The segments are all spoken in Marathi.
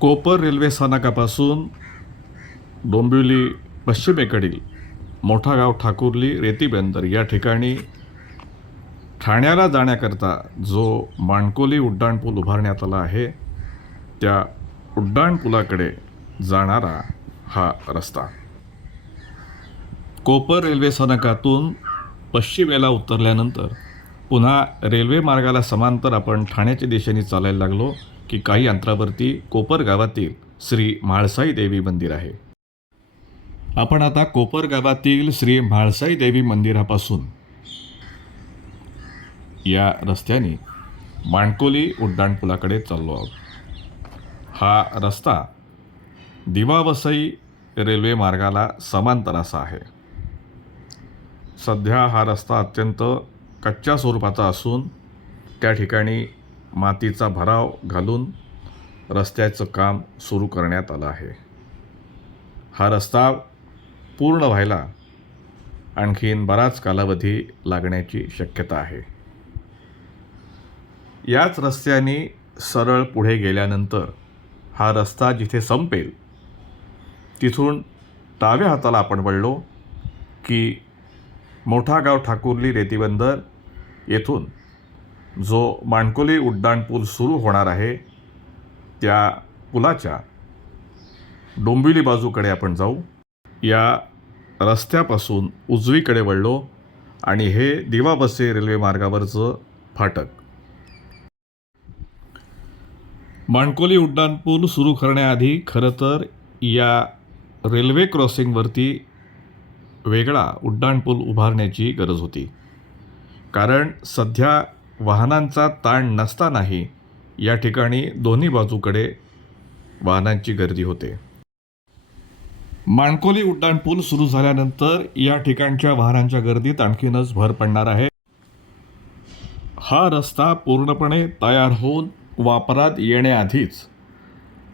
कोपर रेल्वे स्थानकापासून डोंबिवली पश्चिमेकडील मोठा गाव ठाकुर्ली रेतीबंदर या ठिकाणी ठाण्याला जाण्याकरता जो माणकोली उड्डाणपूल उभारण्यात आला आहे त्या उड्डाणपुलाकडे जाणारा हा रस्ता. कोपर रेल्वे स्थानकातून पश्चिमेला उतरल्यानंतर पुन्हा रेल्वे मार्गाला समांतर आपण ठाण्याच्या दिशेने चालायला लागलो. की काही अंतरावरती कोपर गावातील श्री म्हाळसाई देवी मंदिर आहे. आपण आता कोपर गावातील श्री म्हाळसाई देवी मंदिरापासून या रस्त्याने माणकोली उड्डाणपुलाकडे चाललो आहोत. हा रस्ता दिवावसई रेल्वे मार्गाला समांतर असा आहे. सध्या हा रस्ता अत्यंत कच्च्या स्वरूपाचा असून त्या ठिकाणी मातीचा भराव घालून रस्त्याचं काम सुरू करण्यात आलं आहे. हा रस्ता पूर्ण व्हायला आणखीन बराच कालावधी लागण्याची शक्यता आहे. याच रस्त्याने सरळ पुढे गेल्यानंतर हा रस्ता जिथे संपेल तिथून डाव्या हाताला आपण वळलो की मोठा गाव ठाकुर्ली रेतीबंदर येथून जो माणकोली उड्डाणपूल सुरू होणार आहे त्या पुलाच्या डोंबिवली बाजूकडे आपण जाऊ. या रस्त्यापासून उजवीकडे वळलो आणि हे दिवाबसे रेल्वे मार्गावरचं फाटक. माणकोली उड्डाणपूल सुरू करण्याआधी खरं तर या रेल्वे क्रॉसिंगवरती वेगळा उड्डाणपूल उभारण्याची गरज होती. कारण सध्या वाहनांचा ताण नसतानाही या ठिकाणी दोन्ही बाजूकडे वाहनांची गर्दी होते. माणकोली उड्डाणपूल सुरू झाल्यानंतर या ठिकाणच्या वाहनांच्या गर्दीत आणखीनच भर पडणार आहे. हा रस्ता पूर्णपणे तयार होऊन वापरात येण्याआधीच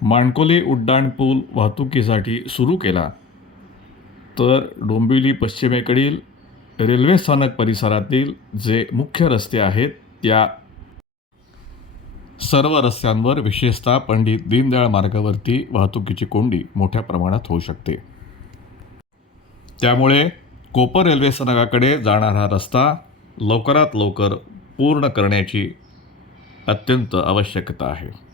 माणकोली उड्डाणपूल वाहतुकीसाठी सुरू केला. तर डोंबिवली पश्चिमेकडील रेल्वे स्थानक परिसरातील जे मुख्य रस्ते आहेत त्या सर्व रस्त्यांवर विशेषतः पंडित दीनदयाळ मार्गावरती वाहतुकीची कोंडी मोठ्या प्रमाणात होऊ शकते. त्यामुळे कोपर रेल्वे स्थानकाकडे जाणारा रस्ता लवकरात लवकर पूर्ण करण्याची अत्यंत आवश्यकता आहे.